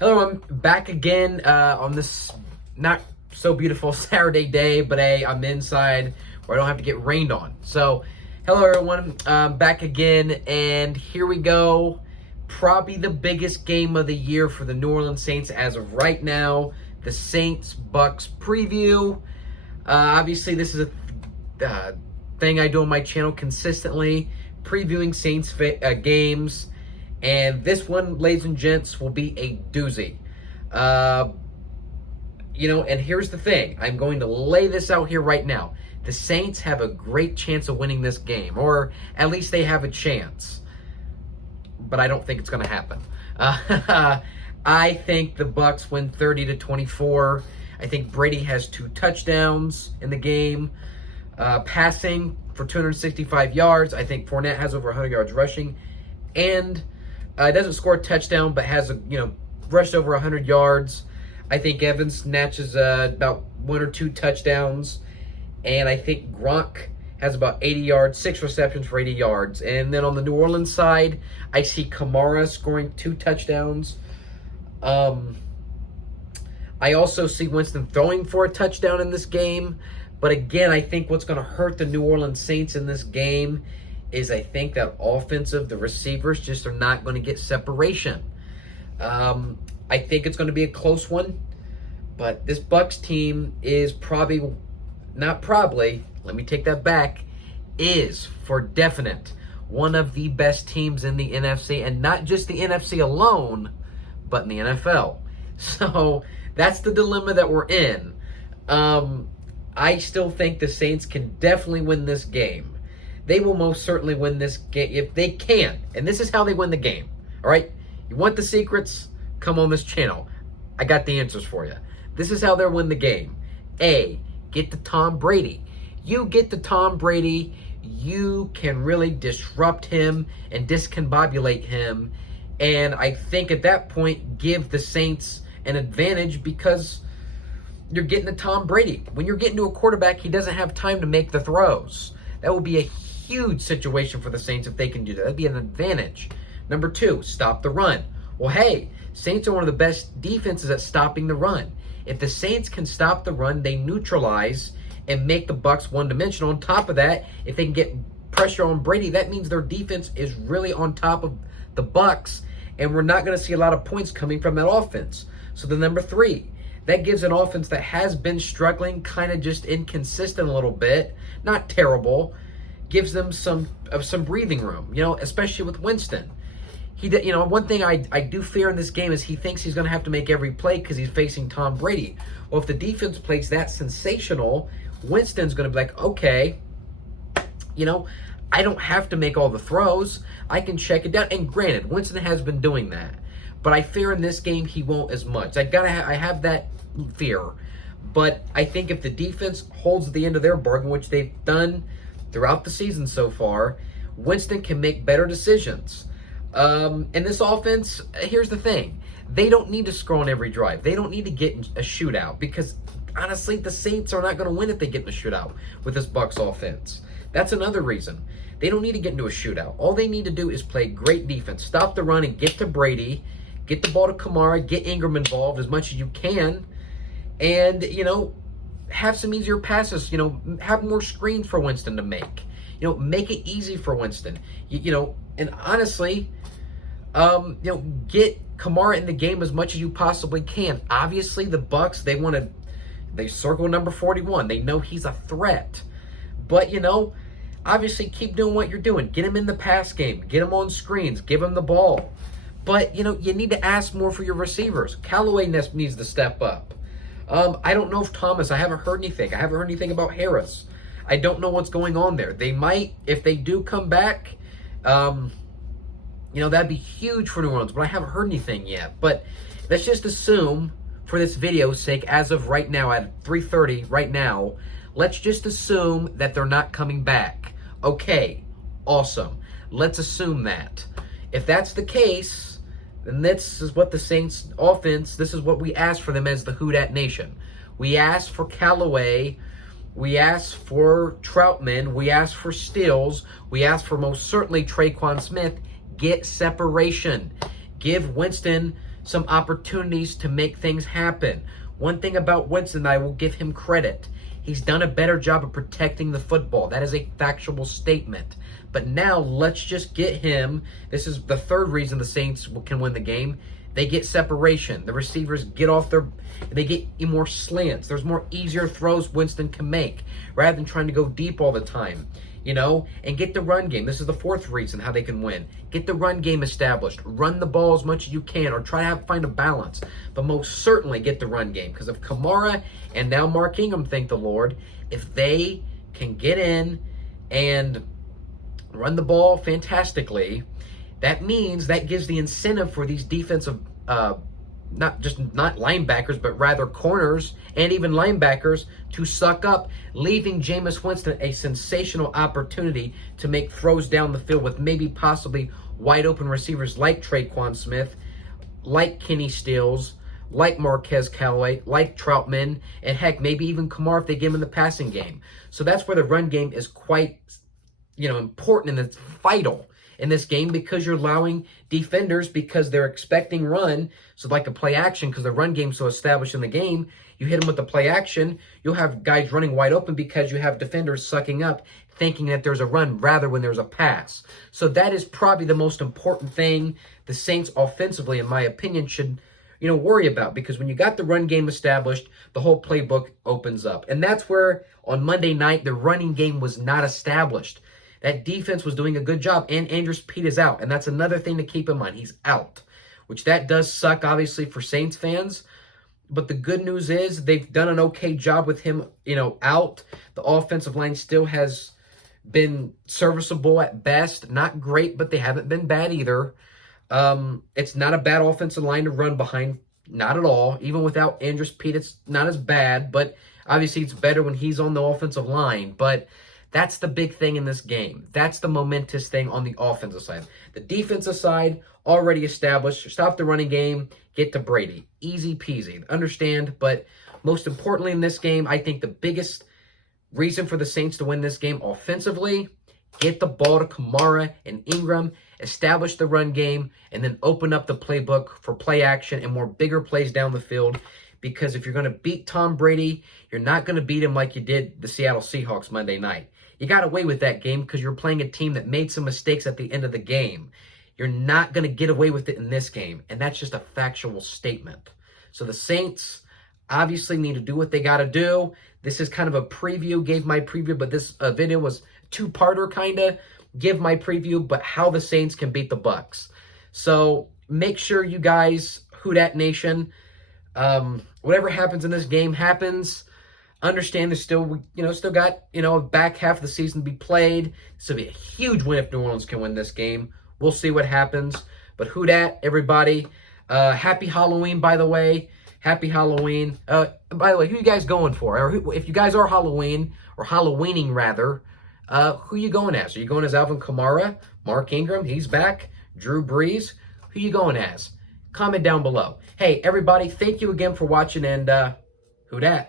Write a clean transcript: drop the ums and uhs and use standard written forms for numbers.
Hello, I'm back again on this not so beautiful Saturday day, but hey, I'm inside where I don't have to get rained on. So, hello everyone, back again, and here we go. Probably the biggest game of the year for the New Orleans Saints as of right now. The Saints-Bucs preview. Obviously, this is a thing I do on my channel consistently, previewing Saints games. And this one, ladies and gents, will be a doozy. And here's the thing. I'm going to lay this out here right now. The Saints have a great chance of winning this game, or at least they have a chance. But I don't think it's going to happen. I think the Bucs win 30-24. I think Brady has 2 touchdowns in the game. Passing for 265 yards. I think Fournette has over 100 yards rushing. And doesn't score a touchdown, but has rushed over 100 yards. I think Evans snatches about 1 or 2 touchdowns, and I think Gronk has about 80 yards, 6 receptions for 80 yards. And then on the New Orleans side, I see Kamara scoring 2 touchdowns. I also see Winston throwing for a touchdown in this game. But again, I think what's going to hurt the New Orleans Saints in this game is I think that the receivers just are not going to get separation. I think it's going to be a close one, but this Bucs team is let me take that back, is for definite one of the best teams in the NFC, and not just the NFC alone, but in the NFL. So that's the dilemma that we're in. I still think the Saints can definitely win this game. They will most certainly win this game if they can. And this is how they win the game. All right? You want the secrets? Come on this channel. I got the answers for you. This is how they'll win the game. A, get to Tom Brady. You get to Tom Brady, you can really disrupt him and discombobulate him. And I think at that point, give the Saints an advantage because you're getting to Tom Brady. When you're getting to a quarterback, he doesn't have time to make the throws. That will be a huge situation for the Saints if they can do that. That'd be an advantage. Number 2, stop the run. Well, hey, Saints are one of the best defenses at stopping the run. If the Saints can stop the run, they neutralize and make the Bucs one-dimensional. On top of that, if they can get pressure on Brady, that means their defense is really on top of the Bucs, and we're not going to see a lot of points coming from that offense. So the number 3, that gives an offense that has been struggling, kind of just inconsistent a little bit, not terrible, gives them some breathing room, especially with Winston. One thing I do fear in this game is he thinks he's going to have to make every play because he's facing Tom Brady. Well, if the defense plays that sensational, Winston's going to be like, okay, I don't have to make all the throws. I can check it down. And granted, Winston has been doing that. But I fear in this game he won't as much. I have that fear. But I think if the defense holds at the end of their bargain, which they've done throughout the season so far, Winston can make better decisions. And this offense, here's the thing. They don't need to score on every drive. They don't need to get in a shootout because, honestly, the Saints are not going to win if they get in a shootout with this Bucs offense. That's another reason. They don't need to get into a shootout. All they need to do is play great defense, stop the run and get to Brady, get the ball to Kamara, get Ingram involved as much as you can, and, have some easier passes, have more screens for Winston to make. Make it easy for Winston. And honestly, get Kamara in the game as much as you possibly can. Obviously, the Bucs, they circle number 41. They know he's a threat. But, obviously keep doing what you're doing. Get him in the pass game. Get him on screens. Give him the ball. But, you need to ask more for your receivers. Callaway needs to step up. I don't know if Thomas, I haven't heard anything. I haven't heard anything about Harris. I don't know what's going on there. They might, if they do come back, that'd be huge for New Orleans, but I haven't heard anything yet. But let's just assume, for this video's sake, as of right now, at 3:30 right now, let's just assume that they're not coming back. Okay, awesome. Let's assume that. If that's the case, then this is what the Saints offense, this is what we ask for them as the Who Dat Nation. We ask for Callaway, we ask for Troutman, we ask for Stills, we ask for most certainly Traquan Smith. Get separation. Give Winston some opportunities to make things happen. One thing about Winston, I will give him credit. He's done a better job of protecting the football. That is a factual statement. But now let's just get him. This is the third reason the Saints can win the game. They get separation. The receivers get off they get more slants. There's more easier throws Winston can make rather than trying to go deep all the time. And get the run game. This is the fourth reason how they can win. Get the run game established. Run the ball as much as you can, or try to find a balance. But most certainly get the run game. Because if Kamara and now Mark Ingram, thank the Lord, if they can get in and run the ball fantastically, that means that gives the incentive for these defensive, not linebackers, but rather corners and even linebackers to suck up, leaving Jameis Winston a sensational opportunity to make throws down the field with maybe possibly wide open receivers like Traquan Smith, like Kenny Stills, like Marquez Callaway, like Troutman, and heck, maybe even Kamara if they get him in the passing game. So that's where the run game is quite, important, and it's vital in this game, because you're allowing defenders, because they're expecting run, so like a play action, because the run game's so established in the game, you hit them with the play action, you'll have guys running wide open because you have defenders sucking up, thinking that there's a run rather when there's a pass. So that is probably the most important thing the Saints offensively, in my opinion, should worry about, because when you got the run game established, the whole playbook opens up. And that's where on Monday night, the running game was not established. That defense was doing a good job, and Andrews Pete is out. And that's another thing to keep in mind. He's out, which that does suck, obviously, for Saints fans. But the good news is they've done an okay job with him, out. The offensive line still has been serviceable at best. Not great, but they haven't been bad either. It's not a bad offensive line to run behind. Not at all. Even without Andrews Pete, it's not as bad. But obviously, it's better when he's on the offensive line. But that's the big thing in this game. That's the momentous thing on the offensive side. The defensive side, already established. Stop the running game. Get to Brady. Easy peasy. Understand? But most importantly in this game, I think the biggest reason for the Saints to win this game offensively, get the ball to Kamara and Ingram, establish the run game, and then open up the playbook for play action and more bigger plays down the field. Because if you're going to beat Tom Brady, you're not going to beat him like you did the Seattle Seahawks Monday night. You got away with that game because you're playing a team that made some mistakes at the end of the game. You're not going to get away with it in this game, and that's just a factual statement. So the Saints obviously need to do what they got to do. This is kind of a preview, gave my preview, but this video was two-parter kind of. Give my preview, but how the Saints can beat the Bucs. So make sure you guys, Who Dat Nation, whatever happens in this game happens. Understand there's still, still got, a back half of the season to be played. This will be a huge win if New Orleans can win this game. We'll see what happens. But who dat, everybody? Happy Halloween, by the way. Happy Halloween. By the way, who you guys going for? Or if you guys are Halloween, or Halloweening rather, who you going as? Are you going as Alvin Kamara? Mark Ingram, he's back. Drew Brees, who you going as? Comment down below. Hey, everybody, thank you again for watching, and who dat?